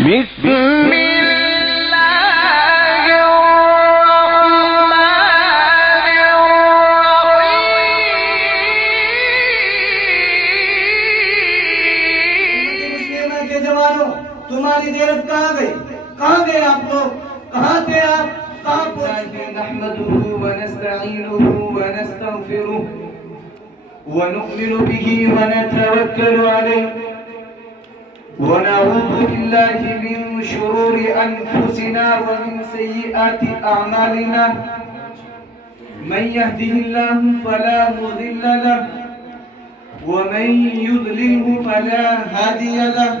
بسم تمہاری دیر کہاں گئی؟ کہاں گئے آپ لوگ؟ کہاں تھے آپ؟ کہاں پہنچے؟ نحمده ونستعینه ونستغفره ونؤمن به ونتوکل علیہ ونعوذ باللہ من شرور انفسنا ومن سیئات اعمالنا من يهده الله فلا مضل له ومن يضلله فلا هادي له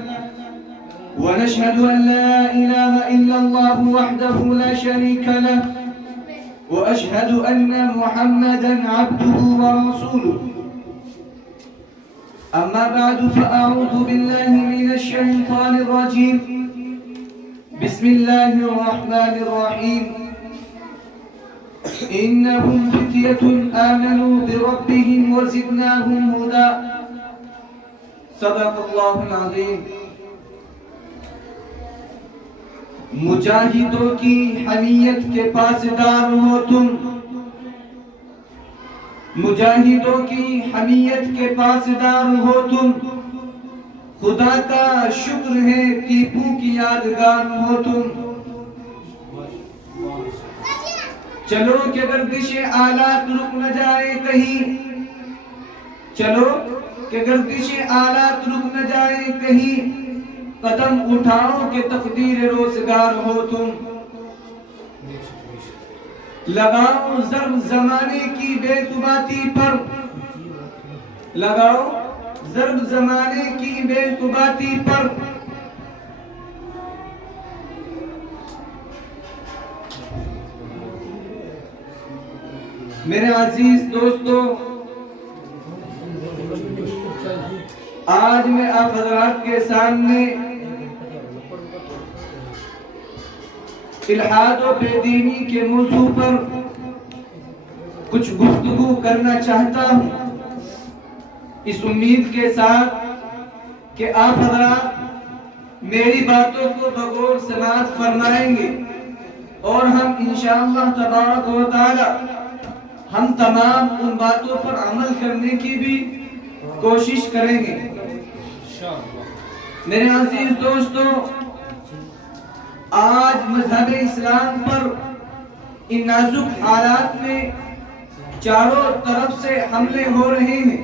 ونشهد أن لا إله إلا الله وحده لا شريك له وأشهد أن محمدا عبده ورسوله أما بعد فأعوذ بالله من الشيطان الرجيم بسم الله الرحمن الرحيم إنهم فتية آمنوا بربهم وزدناهم هدى صدق الله العظيم مجاہدوں کی حمیت کے پاسدار ہو تم، مجاہدوں کی حمیت کے پاسدار ہو تم، خدا کا شکر ہے ٹیپو کی یادگار ہو تم۔ چلو کہ گردش آلات رک نہ جائے کہیں، چلو کہ گردش آلات رک نہ جائے کہیں، قدم اٹھاؤ کہ تقدیر روزگار ہو تم۔ لگاؤ ضرب زمانے کی بے ثباتی پر، لگاؤ ضرب زمانے کی بے ثباتی پر، میرے عزیز دوستو، آج میں آپ حضرات کے سامنے الحاد و بے دینی کے موضوع پر کچھ گفتگو کرنا چاہتا ہوں، اس امید کے ساتھ کہ آپ حضرات میری باتوں کو بغور سماعت فرمائیں گے اور ہم انشاءاللہ تبارک و تعالی ہم تمام ان باتوں پر عمل کرنے کی بھی کوشش کریں گے۔ میرے عزیز دوستو، آج مذہب اسلام پر ان نازک حالات میں چاروں طرف سے حملے ہو رہے ہیں،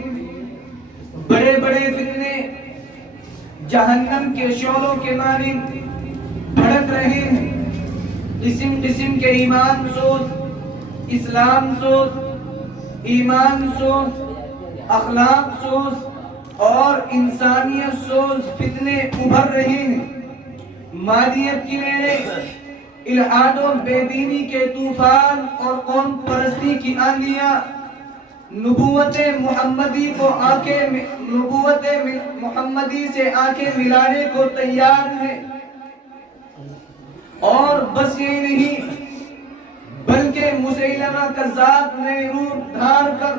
بڑے بڑے فتنے جہنم کے شعلوں کے مانند بھڑک رہے ہیں، قسم قسم کے ایمان سوز، اسلام سوز، ایمان سوز، اخلاق سوز اور انسانیت سوز فتنے ابھر رہے ہیں۔ مادیت کی لہریں، الحاد و بے دینی کے طوفان اور قوم پرستی کی آندیاں نبوت محمدی سے آنکھیں ملانے کو تیار ہیں، اور بس یہ نہیں بلکہ مسیلمہ کذاب نئے روپ دھار کر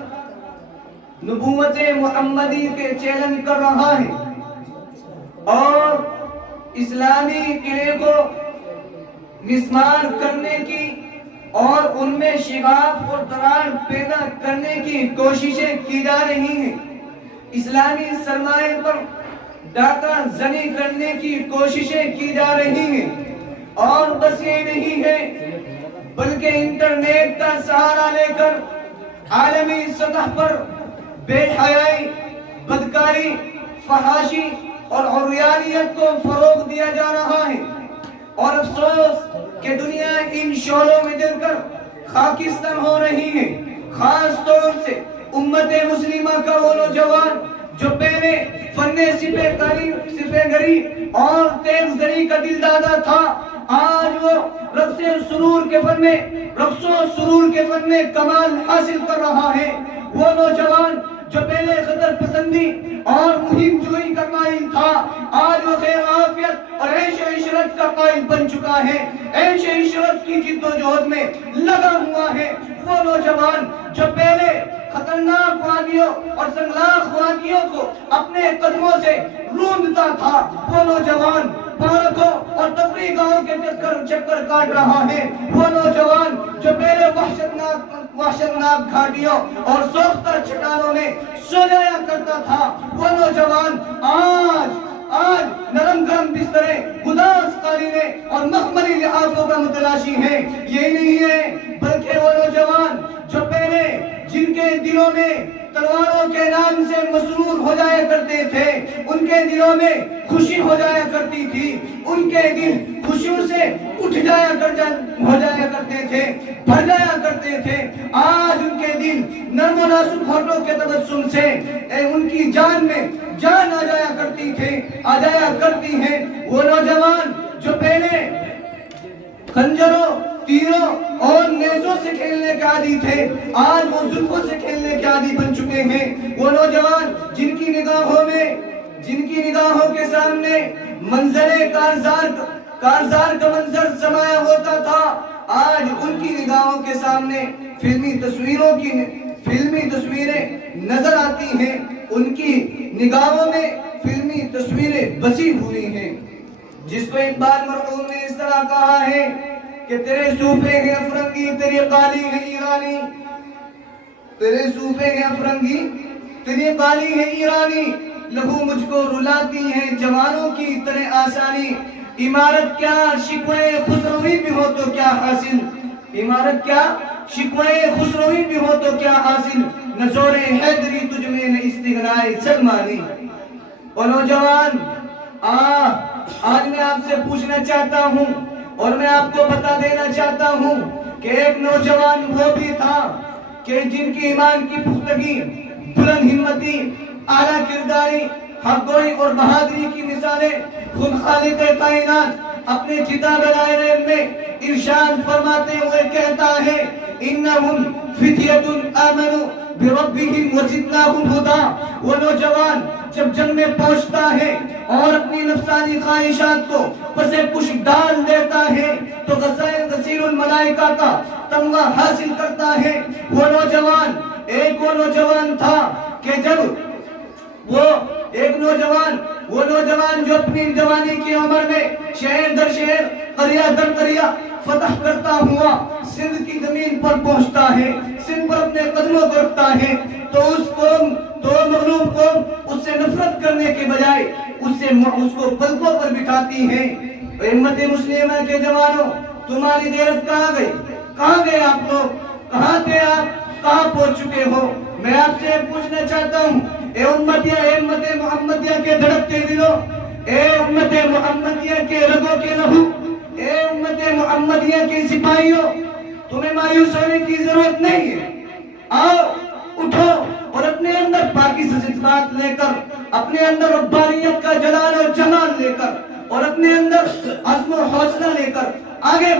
نبوت محمدی کے چیلنج کر رہا ہے اور اسلامی قلعے کو مسمار کرنے کی اور ان میں شگاف اور دراڑ پیدا کرنے کی کوششیں کی جا رہی ہیں، اسلامی سرمایہ پر ڈاکہ زنی کرنے کی کوششیں کی جا رہی ہیں، اور بس یہ نہیں ہے بلکہ انٹرنیٹ کا سہارا لے کر عالمی سطح پر بے حیائی، بدکاری، فحاشی اور عریانیت کو فروغ دیا جا رہا ہے، اور افسوس کہ دنیا ان شعلوں میں جل کر خاکستر ہو رہی ہے۔ خاص طور سے امت مسلمہ کا وہ نوجوان جو پہلے فن سپہ گری اور تیغ زنی کا دل دادا تھا، آج وہ رقص و سرور کے فن میں کمال حاصل کر رہا ہے۔ وہ نوجوان جو پہلے خطر پسندی اور مہم جوئی کا قائل تھا، آج وہ خیر عافیت اور عیش و عشرت کا قائل بن چکا ہے، عیش و عشرت کی جد و جہد میں لگا ہوا ہے۔ وہ نوجوان جو پہلے خطرناک وادیوں اور سنگلاخ وادیوں کو اپنے قدموں سے روندتا تھا، وہ نوجوان بھارت ہو گلی گاؤں کے چکر کاٹ رہا ہے، وہ نوجوان جو پہلے وحشتناک گھاٹیوں اور سوختہ چٹانوں میں سو جایا کرتا تھا، وہ نوجوان آج نرم گرم بسترے، گداز قالینیں اور مخملی لحافوں کا متلاشی ہے۔ یہی نہیں ہے بلکہ وہ نوجوان جو پہلے جن کے دلوں میں تلواروں کے نام سے مسرور ہو جایا کرتے تھے، ان کے دلوں میں خوشی ہو جایا کرتی تھی، ان کے دل خوشیوں سے اٹھ جایا کرتے تھے، بھر جایا کرتے تھے، آج ان کے دل نرم و نازک ہونٹوں کے تبسم سے ان کی جان میں جان آ جایا کرتی ہے۔ وہ نوجوان جو پہلے خنجروں، تیروں اور نیزوں سے کھیلنے کے عادی تھے، آج وہ زلفوں سے کھیلنے کے عادی بن چکے ہیں۔ وہ نوجوان جن کی نگاہوں کے سامنے کارزار کا منظر سمایا ہوتا تھا، آج ان کی نگاہوں کے سامنے فلمی تصویریں نظر آتی ہیں، ان کی نگاہوں میں فلمی تصویریں بسی ہوئی ہیں۔ جس کو اقبال مرحوم نے اس طرح کہا ہے کہ تیرے صوفے ہیں افرنگی، تیری قالی ہے ایرانی، تیرے صوفے ہیں افرنگی، تیری قالی ہے ایرانی، لہو مجھ کو رلاتی ہے جوانوں کی طرح آسانی، عمارت کیا شکوے خسروی بھی ہو تو کیا حاصل، عمارت کیا شکوے خسروی بھی ہو تو کیا حاصل، نہ زور حیدری تجھ میں نہ استغنائے سلمانی۔ اور نوجوان آج میں آپ سے پوچھنا چاہتا ہوں اور میں آپ کو بتا دینا چاہتا ہوں کہ ایک نوجوان وہ بھی تھا کہ جن کی ایمان کی پختگی، بلند ہمتی، اعلیٰ کرداری، حق گوئی اور بہادری کی مثالیں خود خالق کائنات اپنے کتاب العلم میں ارشاد فرماتے ہوئے کہتا ہے، انہم فتیۃ آمنوا بربہم وزدناہم ہدی۔ وہ نوجوان جب جنگ میں پہنچتا ہے اور اپنی نفسانی خواہشات کو پسے پش ڈال دیتا ہے تو غسیل الملائکہ کا تمغہ حاصل کرتا ہے۔ وہ نوجوان تھا کہ جب وہ نوجوان جو اپنی جوانی کی عمر میں شہر در شہر، قریہ در قریہ فتح کرتا ہوا سندھ کی زمین پر پہنچتا ہے، سندھ پر اپنے قدموں کو رکھتا ہے، تو مغلوب قوم اس سے نفرت کرنے کے بجائے اس کو پلکوں پر بٹھاتی ہے۔ امت مسلمہ کے جوانوں، تمہاری غیرت کہاں گئے آپ لوگ؟ کہاں تھے آپ؟ کہاں پہنچ چکے ہو؟ میں آپ سے پوچھنا چاہتا ہوں، اے امت محمدیہ کے دھڑکتے دلوں، اے امت محمدیہ کے رگوں کے لہو، اے امت محمدیہ کے سپاہیوں، تمہیں مایوس ہونے کی ضرورت نہیں ہے۔ آؤ اٹھو اور اپنے اندر پاکی سے جذبات لے کر، اپنے اندر ربانیت کا جلال اور جمال لے کر، اور اپنے اندر عزم و حوصلہ لے کر آگے